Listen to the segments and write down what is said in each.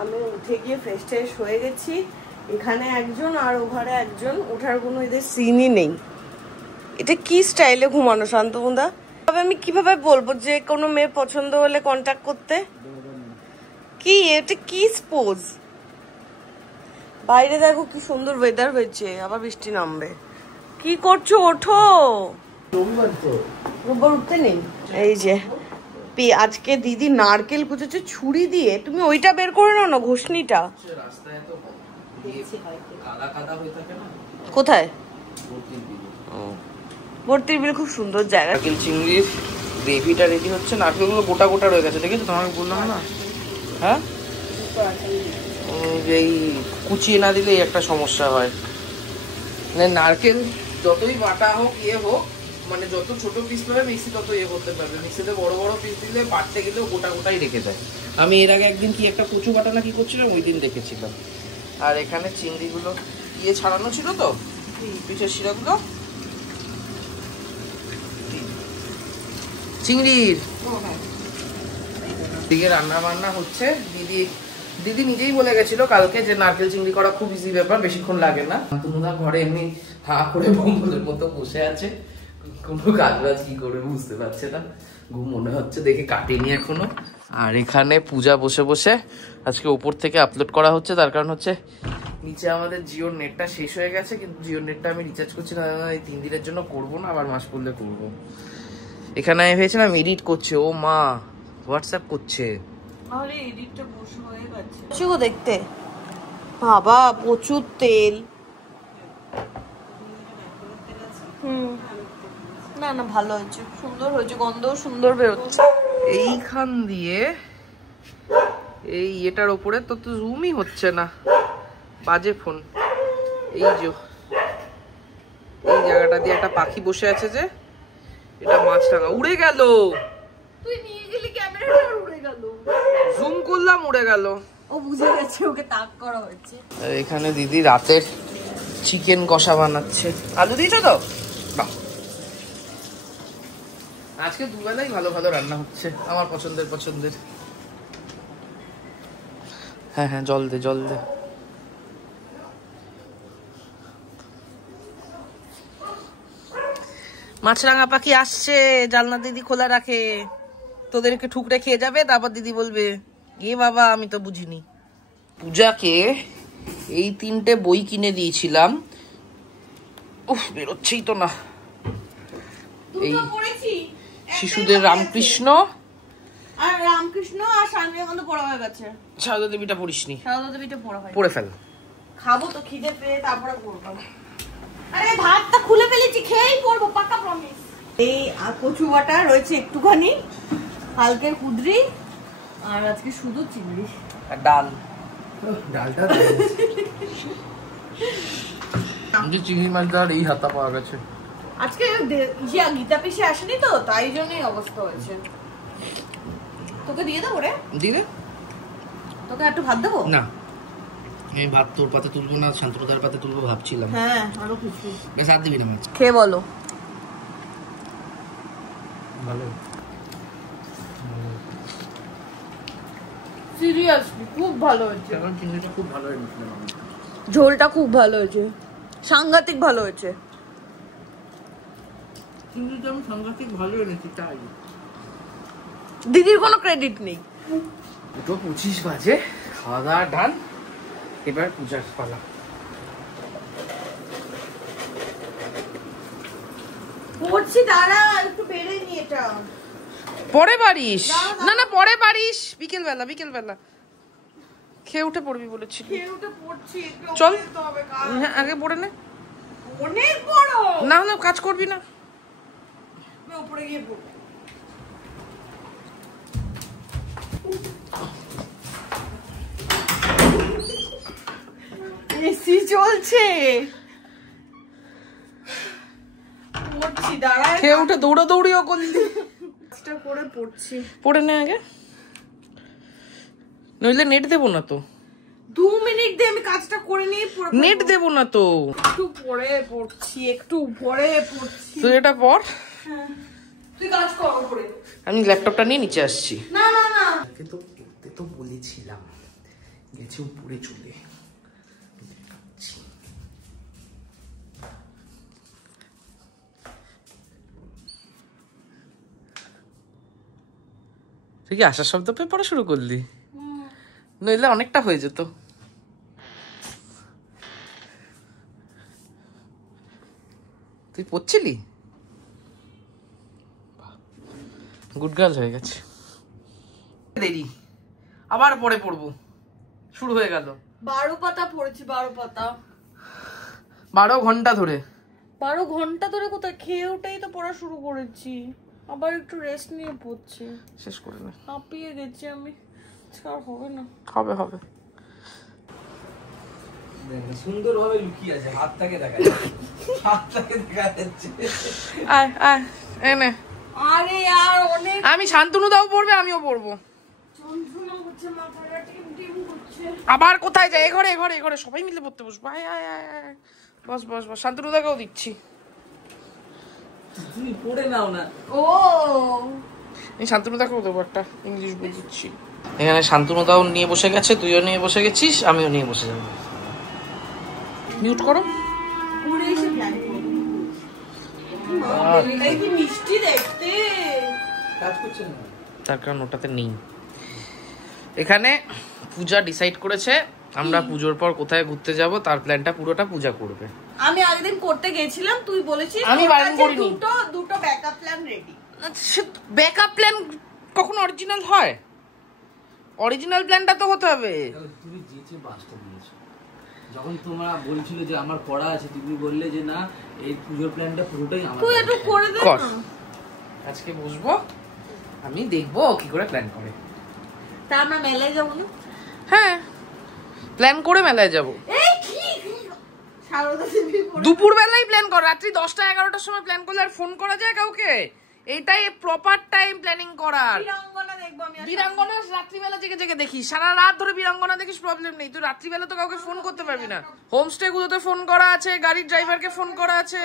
আমি উঠে গিয়ে ফ্রেশ ট্রেশ হয়ে গেছি। এখানে একজন আর ও ঘরে একজন, ওঠার কোনো এদের সিনই নেই। এটা কি স্টাইলে ঘুমানো শান্তমুদা? তবে আমি কিভাবে বলবো যে কোনো মেয়ে পছন্দ হলে কন্ট্যাক্ট করতে? কি এটা কি স্পোজ? বাইরে দেখো কি সুন্দর ওয়েদার হয়েছে, আবার বৃষ্টি নামবে। কি করছো? ওঠো, রোববার উঠতে নেই। এই যে আজকে দিদি নারকেল কুচেছে ছুরি দিয়ে, তুমি ওইটা বের করে নাও না, ঘষনিটা। কোথায়? ভর্তির বিল খুব সুন্দর জায়গা। নারকেল চিংড়ির গ্রেভিটা রেডি হচ্ছে। নারকেলগুলো গোটা গোটা রয়ে গেছে, দেখেছো? তোমাকে বললাম না? হ্যাঁ, এই কুচিয়ে না দিলে একটা সমস্যা হয়। মানে নারকেল যতই বাটা হোক হোক, মানে যত ছোট পিস পাবে মিক্সি তত করতে পারবে। মিক্সিতে বড় বড় পিস দিলে বাটতে গেলেও গোটা গোটাই রেখে দেয়। আমি এর আগে একদিন কি একটা কচু বাটা না কি করছিলাম, ওই দিন দেখেছিলাম। আর এখানে চিংড়িগুলো ছাড়ানো ছিল তো, পিঠের শিরাগুলো চিংড়ির দিকে রান্না বান্না হচ্ছে। দিদি নিজেই বলে গেছিল কালকে যে নারকেল চিংড়ি করা খুব ইজি ব্যাপার, বেশিক্ষণ লাগে না। তোমরা ঘরে এমনি হা করে বম্বলের মতো বসে আছে, কোনো কাজ বাজ কি করবে বুঝতে পারছে না। ঘুম মনে হচ্ছে, দেখে কাটেনি এখনো। আর এখানে পূজা বসে বসে আজকে উপর থেকে আপলোড করা হচ্ছে। তার কারণ হচ্ছে নিচে আমাদের জিওর নেটটা শেষ হয়ে গেছে, কিন্তু জিওর নেটটা আমি রিচার্জ করছি না, এই 3 দিনের জন্য করবো না, আবার মাস পড়লে করবো। এখানে আমি ভেবেছিলাম এডিট করছে, ও মা হোয়াটসঅ্যাপ করছে। আরে এডিটটা বসে হয়ে গেছে। সেগো দেখতে বাবা, প্রচুর তেল। না না ভালো হয়েছে, সুন্দর হয়েছে, গন্ধও সুন্দর বেরোচ্ছে। এইখান দিয়ে এই এটার উপরে তো জুমই হচ্ছে না, বাজে ফোন। এই যে এই জায়গাটা দিয়ে একটা পাখি বসে আছে, যে এটা মাছরাঙা। উড়ে গেল, তুই নিয়ে গেলি ক্যামেরাটা, আর উড়ে গেল। জুম করলাম, উড়ে গেল। ও বুঝে গেছে, ওকে তাক করা হয়েছে। এখানে দিদি রাতের চিকেন কষা বানাচ্ছে। আলু দিয়েছো তো? বাহ, আজকে দুবেলাই ভালো ভালো রান্না হচ্ছে, আমার পছন্দের। হ্যাঁ হ্যাঁ, জল দে। মাছরাঙা পাখি আসছে, জানলা দিদি খোলা রাখে, তোদেরকে ঠুকরে খেয়ে যাবে। তারপর দিদি বলবে এ বাবা আমি তো বুঝিনি। পূজাকে এই 3টে বই কিনে দিয়েছিলাম, উফ বেরোচ্ছেই তো না। এই শিশুদের রামকৃষ্ণ আর সামনে পড়া হয়ে গেছে। সারদা দেবীটা পড়িসনি? সারদা দেবীটা পড়া হয়, পড়ে ফেল। খাবো তো, খিদে পেয়ে তারপরে পড়বো। আরে ভাতটা খুলে ফেলেছি, খেয়েই পড়বো, পাক্কা প্রমিস। এই কচু বাটা রয়েছে একটুখানি, হালকের কুদরি, আর আজকে শুধু চিংড়ি আর ডালটা চিংড়ি মাছ ডাল এই হাতা পাওয়া গেছে। আজকে গীতা পিসে আসেনি তো, তাই জন্যই অবস্থা হয়েছে। তোকে দিয়ে দেবো রে? দিবে? তোকে একটু ভাত দেবো? না, আমি ভাত তোর পাতে তুলবো না, শান্তদার পাতে তুলবো ভাবছিলাম। হ্যাঁ, আরো কিছু বেশ, আর দিবি না মাছ? খেয়ে বলো। ভালো, সিরিয়াসলি খুব ভালো হয়েছে। এখন চিংড়িটা খুব ভালো হয়েছে, ঝোলটা খুব ভালো হয়েছে, সাংঘাতিক ভালো হয়েছে। চিংড়িটা আমি সাংঘাতিক ভালো এনেছি, তাই দিদির কোনো ক্রেডিট নেই। 2:25 বাজে, খাওয়া দাওয়া ডান, এবার পূজার পালা। পড়ছি, দাঁড়া একটু বেড়ে নি এটা। পরে পারিস? না পরে পারিস, বিকেল বেলা খেয়ে উঠে পড়বি বলেছিলি। খেয়ে উঠে পড়ছি, চল হ্যাঁ, আগে পড়ে নে। অনেক বড় না কাজ করবি না, আমি উপরে গিয়ে পড়বো। এসি চলছে, পড়ছি, দাঁড়া। খেয়ে উঠে দৌড়াদৌড়িও করলি। কাজটা করে পড়ছি। পড়ে নে আগে, নইলে নেট দেবো না তো। 2 মিনিট দিয়ে আমি কাজটা করে নিয়ে পড়বো। নেট দেবো না তো। একটু পরে পড়ছি। তুই এটা পড়, তুই কাজ কর করে। আমি ল্যাপটপটা নিয়ে নিচে আসছি। না তো পড়তে তো বলেছিলাম, গেছে উপরে চলে। তুই কি আশার শব্দ পেয়ে পড়া শুরু করলি? নইলে অনেকটা হয়ে যেত। তুই পড়ছিলি? গুড গার্ল হয়ে গেছে। দেরি, আবার পরে পড়বো, শুরু হয়ে গেল। 12 পাতা পড়েছি, 12 পাতা, 12 ঘন্টা ধরে। 12 ঘন্টা ধরে কোথায়, খেয়ে উঠেই তো পড়া শুরু করেছি, আবার একটু রেস্ট নিয়ে পড়ছি। শেষ করে নে। হাঁপিয়ে গেছি আমি, ছাড় হবে না। হবে হবে। সুন্দরভাবে লুকিয়ে আছে, হাতটাকে দেখা যাচ্ছে, হাতটাকে দেখা যাচ্ছে। আয় আয় এনে। আরে यार অনেক, আমি শান্তনু দাও পড়বে, আমিও পড়বো। যন্ত্রণা হচ্ছে, মাথাটা টিম টিম করছে। আবার কোথায় যায়? এঘরে এঘরে এঘরে সবাই মিলে পড়তে বসবো। আয় আয় আয় আয়। বস বস বস, শান্তনু দাকেও দিচ্ছি। তুমি পড়ে নাও না। ও এই শান্তনু দাকেও দেবো একটা, ইংলিশ বই দিচ্ছি। এখানে শান্তনু দাও নিয়ে বসে গেছে, তুইও নিয়ে বসে গেছিস, আমিও নিয়ে বসে যাবো। মিউট করো। পুরো এসে প্ল্যান করব। এটা কি মিষ্টি দেখতে, কাজ করছে না তার কারণ ওটাতে নেই। এখানে পূজা ডিসাইড করেছে আমরা পুজোর পর কোথায় ঘুরতে যাব, তার প্ল্যানটা পুরোটা পূজা করবে। আমি আগের করতে গেছিলাম, তুই বলেছিস আমি বারণ করিনি। দুটো backup plan ready. Backup plan কখনো অরিজিনাল হয়? অরিজিনাল প্ল্যানটা তো হতে হবে। তুমি যেচে বাসটা দিয়েছো, যখন তোমরা বলছিলে যে আমার পড়া আছে, তুমি বললে যে না এই পুজোর প্ল্যানটা পুরোটাই আমার। তুই একটু করে দে না। আজকে বসবো, আমি দেখবো কি করে প্ল্যান করে। তা আমরা মেলায় যাবো না? হ্যাঁ, প্ল্যান করে মেলায় যাবো। এই কি সারদা দেবী দুপুর বেলায় প্ল্যান কর, রাত্রি 10টা 11টার সময় প্ল্যান করলে আর ফোন করা যায় কাউকে? এইটাই প্রপার টাইম প্ল্যানিং করার। বীরাঙ্গনা দেখবো আমি। বীরাঙ্গনা রাত্রিবেলা জেগে জেগে দেখিস, সারা রাত ধরে বীরাঙ্গনা দেখিস, প্রবলেম নেই। তুই রাত্রিবেলা তো কাউকে ফোন করতে পারবি না। হোমস্টে গুলোতে ফোন করা আছে, গাড়ির ড্রাইভারকে ফোন করা আছে,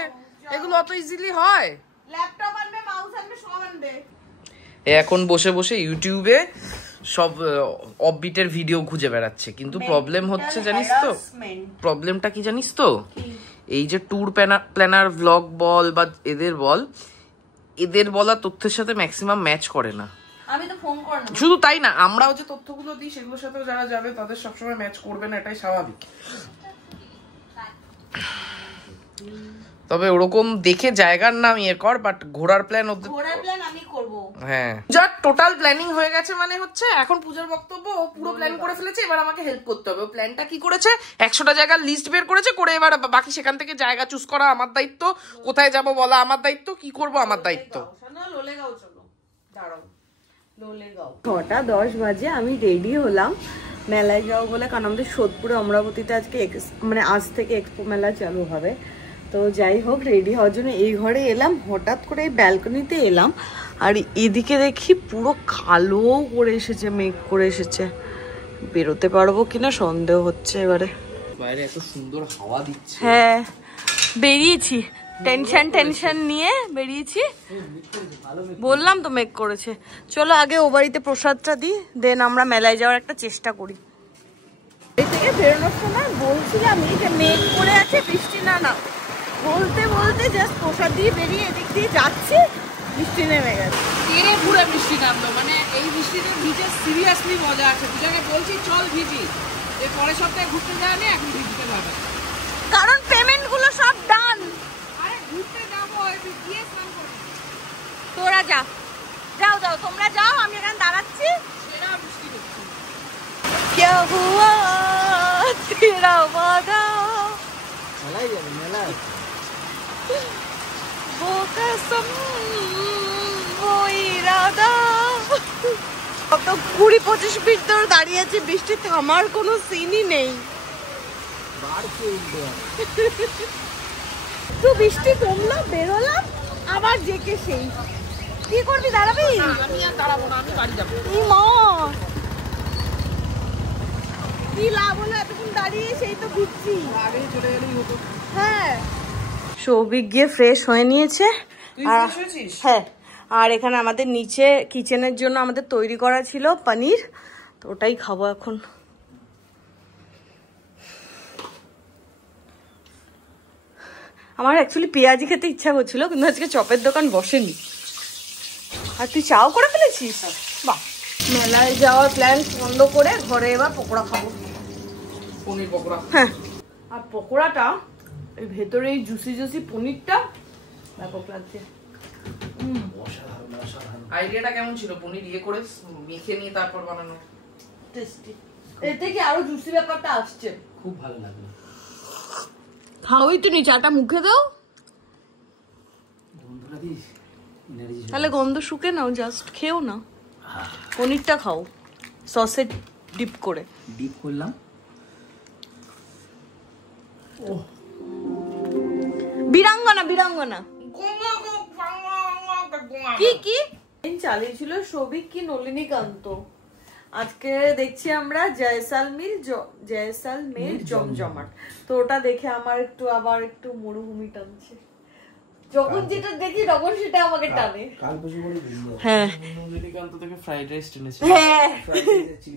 এগুলো অত ইজিলি হয়? ল্যাপটপ আনবে, মাউস আনবে, সব আনবে। এখন বসে বসে ইউটিউবে সব অফবিটের ভিডিও খুঁজে বেড়াচ্ছে, কিন্তু প্রবলেম হচ্ছে জানিস তো, প্রবলেমটা কি জানিস তো, এই যে ট্যুর প্ল্যানার ভ্লগ বল বা এদের বল, এদের বলা তথ্যের সাথে ম্যাক্সিমাম ম্যাচ করে না। আমি তো ফোন করব। শুধু তাই না, আমরাও যে তথ্যগুলো দিই সেগুলোর সাথেও যারা যাবে তাদের সবসময় ম্যাচ করবে না, এটাই স্বাভাবিক। তবে ওরকম দেখে জায়গার নাম ইয়ে কর, বাট ঘোরার প্ল্যান ঘোরার প্ল্যান আমি করব। হ্যাঁ, যা টোটাল প্ল্যানিং হয়ে গেছে, মানে হচ্ছে এখন পূজার বক্তব্য ও পুরো প্ল্যান করে ফেলেছে, এবার আমাকে হেল্প করতে হবে। ও প্ল্যানটা কি করেছে, 100টা জায়গার লিস্ট বের করেছে, করে এবার বাকি সেখান থেকে জায়গা চুজ করা আমার দায়িত্ব, কোথায় যাব বলা আমার দায়িত্ব, কি করব আমার দায়িত্ব। লোলেগাঁও চলো, দাঁড়াও, লোলেগাঁও 6:10 বাজে আমি রেডি হলাম মেলায় যাও বলে, কারণ আমাদের সোদপুরে অমরাবতীতে আজকে মানে আজ থেকে এক্সপো মেলা চালু হবে। তো যাই হোক, রেডি হওয়ার জন্য এই ঘরে এলাম, হঠাৎ করে এই ব্যালকনিতে এলাম, আর এদিকে দেখি পুরো কালো করে এসেছে, মেঘ করে এসেছে। বেরোতে পারবো কিনা সন্দেহ হচ্ছে এবারে। বাইরে এত সুন্দর হাওয়া দিচ্ছে। হ্যাঁ, বেরিয়েছি টেনশন নিয়ে বেরিয়েছি, বললাম তো মেঘ করেছে। চলো আগে ও বাড়িতে প্রসাদটা দিই, দেন আমরা মেলায় যাওয়ার একটা চেষ্টা করি। এই থেকে বেরোনোর সময় বলছিলাম এই যে মেঘ করে আছে, বৃষ্টি না না বলতে বলতে জাস্ট প্রসাদ দিয়ে বেরিয়ে এদিক দিয়ে যাচ্ছি, বৃষ্টি নেমে গেছে। পুরো বৃষ্টি নামলো, মানে এই বৃষ্টিতে ভিজে সিরিয়াসলি মজা আছে। পূজাকে বলছি চল ভিজি, এর পরের সপ্তাহে ঘুরতে যাওয়া নেই, এখন ভিজতে হবে, কারণ পেমেন্ট গুলো সব ডান। আরে ঘুরতে যাবো, একটু গিয়ে স্নান করবো। তোরা যাও যাও তোমরা যাও, আমি এখানে দাঁড়াচ্ছি। সেরা বৃষ্টি হচ্ছে। क्या हुआ तेरा वादा, মেলায় যাবে, মেলায় वो कसम वो इरादा। কত 20-25 মিনিট ধরে দাঁড়িয়ে আছি, বৃষ্টি থামার কোনো সিনই নেই। বার কে উঠবে? তো বৃষ্টি কমলো, বেরোলাম, আবার জেকে সেই। কি করবি, দাঁড়াবি? আমি আর দাঁড়াবো না, আমি বাড়ি যাবো। এই মা, কি লাভ হলো এতক্ষণ দাঁড়িয়ে, সেই তো ভিজছি। আগে চলে গেলেই হতো। হ্যাঁ, সৌভিক গিয়ে ফ্রেশ হয়ে নিয়েছে। তুই ফ্রেশ হয়েছিস? হ্যাঁ, আর এখানে আমাদের নিচে কিচেনের জন্য আমাদের তৈরি করা ছিল পনির, তো ওটাই খাবো এখন। আমার অ্যাকচুয়ালি পেঁয়াজি খেতে ইচ্ছা করছিল, কিন্তু আজকে চপের দোকান বসেনি। আর তুই চাও করে ফেলেছিস? বাহ, মেলায় যাওয়ার প্ল্যান বন্ধ করে ঘরে এবার পকোড়া খাবো, পনির পকোড়া। হ্যাঁ, আর পকোড়াটা এই ভেতরে এই জুসি জুসি পনিরটা ব্যাপক লাগছে। আইডিয়াটা কেমন ছিল? পনির ইয়ে করে মেখে নিয়ে তারপর বানানো, টেস্টি। এতে কি আরো জুসি ব্যাপারটা আসছে, খুব ভালো লাগলো। খাওই তো নি, চাটা মুখে দাও, বন্ধুরা দিস এনার্জি। তাহলে গন্ধ শুকে নাও, জাস্ট খেও না, পনিরটা খাও সসে ডিপ করে। ডিপ করলাম। ও বীরাঙ্গনা, বীরাঙ্গনা কি কি চালিয়েছিল সৌভিক কি নলিনীকান্ত। আজকে দেখছি আমরা জয়সালমের জমজমাট। তো ওটা দেখে আমার একটু আবার একটু মরুভূমি টানছে। যখন যেটা দেখি তখন সেটা আমাকে টানে। কাল পরশু বলে হ্যাঁ, নলিনীকান্ত থেকে ফ্রাইড রাইস টেনেছি। হ্যাঁ,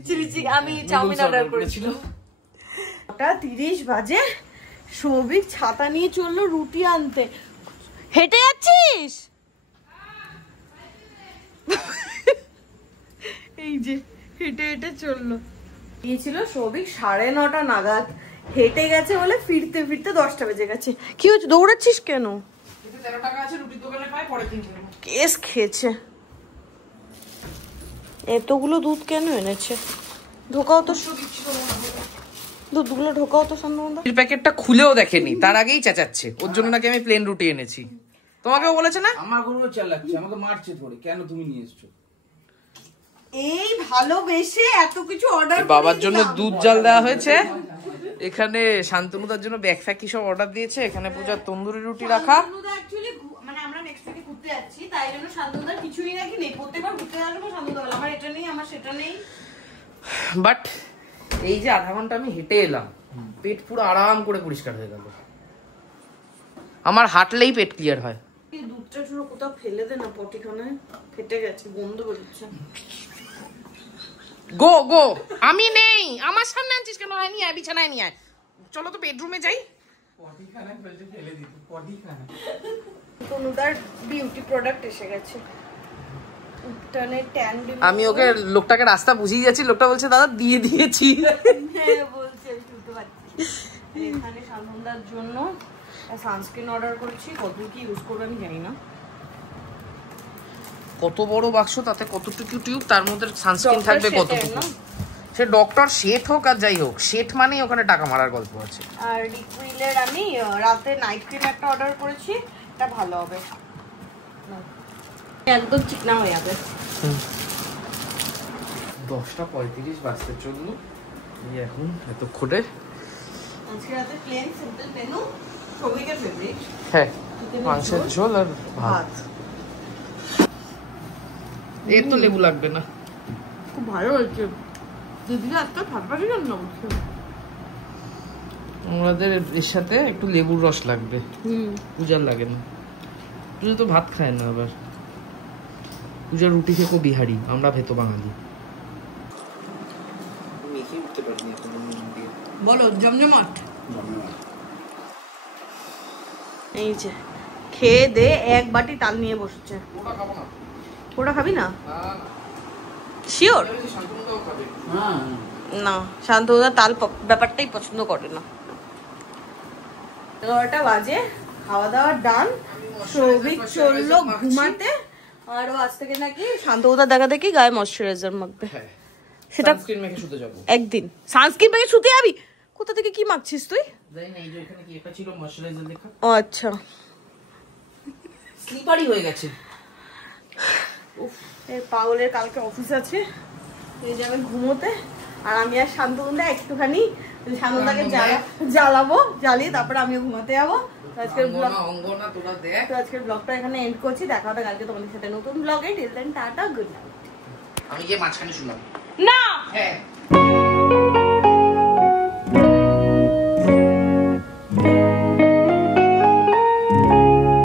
চিলি চিকেন, আমি চাউমিন অর্ডার করেছিলাম। 9:30 বাজে, সৌভিক ছাতা নিয়ে চললো রুটি আনতে। হেঁটে যাচ্ছিস? এই যে হেঁটে হেঁটে চললো। গিয়েছিল সৌভিক 9:30 নাগাদ, হেঁটে গেছে বলে ফিরতে ফিরতে 10টা বেজে গেছে। কি হচ্ছে, দৌড়াচ্ছিস কেন? 13 টাকা আছে রুটির দোকানে পাই, পরে কিনবো। কেস খেয়েছে। এতগুলো দুধ কেন এনেছে? ঢোকাও তো, দুধগুলো ঢোকাও তো শান্তনুদা। এই প্যাকেটটা খুলেও দেখেনি, তার আগেই চেঁচাচ্ছে ওর জন্য নাকি আমি প্লেন রুটি এনেছি। তোমাকেও বলেছে না? আমার গরুও চাল লাগছে, আমাকে মারছে ধরে, কেন তুমি নিয়ে এসছো? এই ভালোবেসে এত কিছু অর্ডার, বাবার জন্য দুধ জাল দেওয়া হয়েছে, এখানে শান্তনুদার জন্য ব্যাগ ফ্যাকি সব অর্ডার দিয়েছে, এখানে পূজার তন্দুরি রুটি রাখা। শান্তনুদা অ্যাকচুয়ালি মানে আমরা নেক্সট উইকে ঘুরতে যাচ্ছি, তাই জন্য শান্তনুদার কিছুই নাকি নেই। প্রত্যেকবার ঘুরতে আসবো শান্তনুদা বলে আমার এটা নেই, আমার সেটা নেই। বাট এই যে আধা ঘন্টা আমি হেঁটে এলাম, পেট পুরো আরাম করে পরিষ্কার হয়ে গেল। আমার হাঁটলেই পেট ক্লিয়ার হয়। এই দুধটা শুরু কোথাও ফেলে দে না, পটিখানায় ফেটে গেছে, গন্ধ বেরোচ্ছে। গো গো, আমি নেই, আমার সামনে আনছিস কেন? হয় নিয়ে আয়, বিছানায় নিয়ে আয়, চলো তো বেডরুমে যাই। শান্তনুদার বিউটি প্রোডাক্ট এসে গেছে, উঠটানের ট্যান রিমুভার। আমি ওকে লোকটাকে রাস্তা বুঝিয়ে যাচ্ছি, লোকটা বলছে দাদা দিয়ে দিয়েছি। হ্যাঁ বলছি, আমি শুনতে পাচ্ছি। এখানে শান্তনুদার জন্য সানস্ক্রিন অর্ডার করেছি, কতদূর কি ইউজ করবো আমি জানি না। কত বড় বাক্স, তাতে কতটুকু টিউব, তার মধ্যে সানস্ক্রিন থাকবে কতটুকু। সে ডক্টর শেঠ হোক আর যাই হোক, শেঠ মানেই ওখানে টাকা মারার গল্প আছে। আর লিকুইলের আমি রাতে নাইট ক্রিম একটা অর্ডার করেছি, এটা ভালো হবে, একদম চিকনা হয়ে যাবে। 10:35 বাজতে চললো, এখন এতক্ষণে আজকে রাতে প্লেন সিম্পল মেনু, সৌভিকের ফেভারিট। হ্যাঁ, মাংসের ঝোল আর ভাত। এর তো লেবু লাগবে না। খুব ভালো হয়েছে, দিদিরা একটা ফাটফাটি রান্না করছে। আমাদের এর সাথে একটু লেবুর রস লাগবে, পূজার লাগে না। পূজা তো ভাত খায় না, আবার পূজার রুটি খেকো বিহারি, আমরা ভেতো বাঙালি। বলো জমজমাট। এই যে খেয়ে দে এক বাটি তাল নিয়ে বসছে। ওটা খাবি না? শিওর না, শান্তনুদা তাল ব্যাপারটাই পছন্দ করে না। 11টা বাজে, খাওয়া দাওয়া ডান, সৌভিক চললো ঘুমাতে। আর ও আজ থেকে নাকি শান্তনুদা দেখা দেখি গায়ে ময়শ্চারাইজার মাখবে। সেটা সানস্ক্রিন মেখে শুতে যাব একদিন। সানস্ক্রিন মেখে শুতে যাবি? কোথা থেকে কি মাখছিস তুই? জানি না, এই যে এখানে কি একটা ছিল ময়শ্চারাইজার লেখা। ও আচ্ছা, স্লিপারি হয়ে গেছে। এই পাগলের কালকে অফিস আছে, এই যাবে ঘুমোতে। আর আমি আর শান্তনুদা একটুখানি শান্তনুদাকে জ্বালাবো, জ্বালিয়ে তারপরে আমিও ঘুমাতে যাবো। আজকের ব্লগটা এখানে এন্ড করছি, দেখা হবে কালকে তোমাদের সাথে নতুন ব্লগে। Till then tata, good night. আমি গিয়ে মাঝখানে শুনলাম না। হ্যাঁ।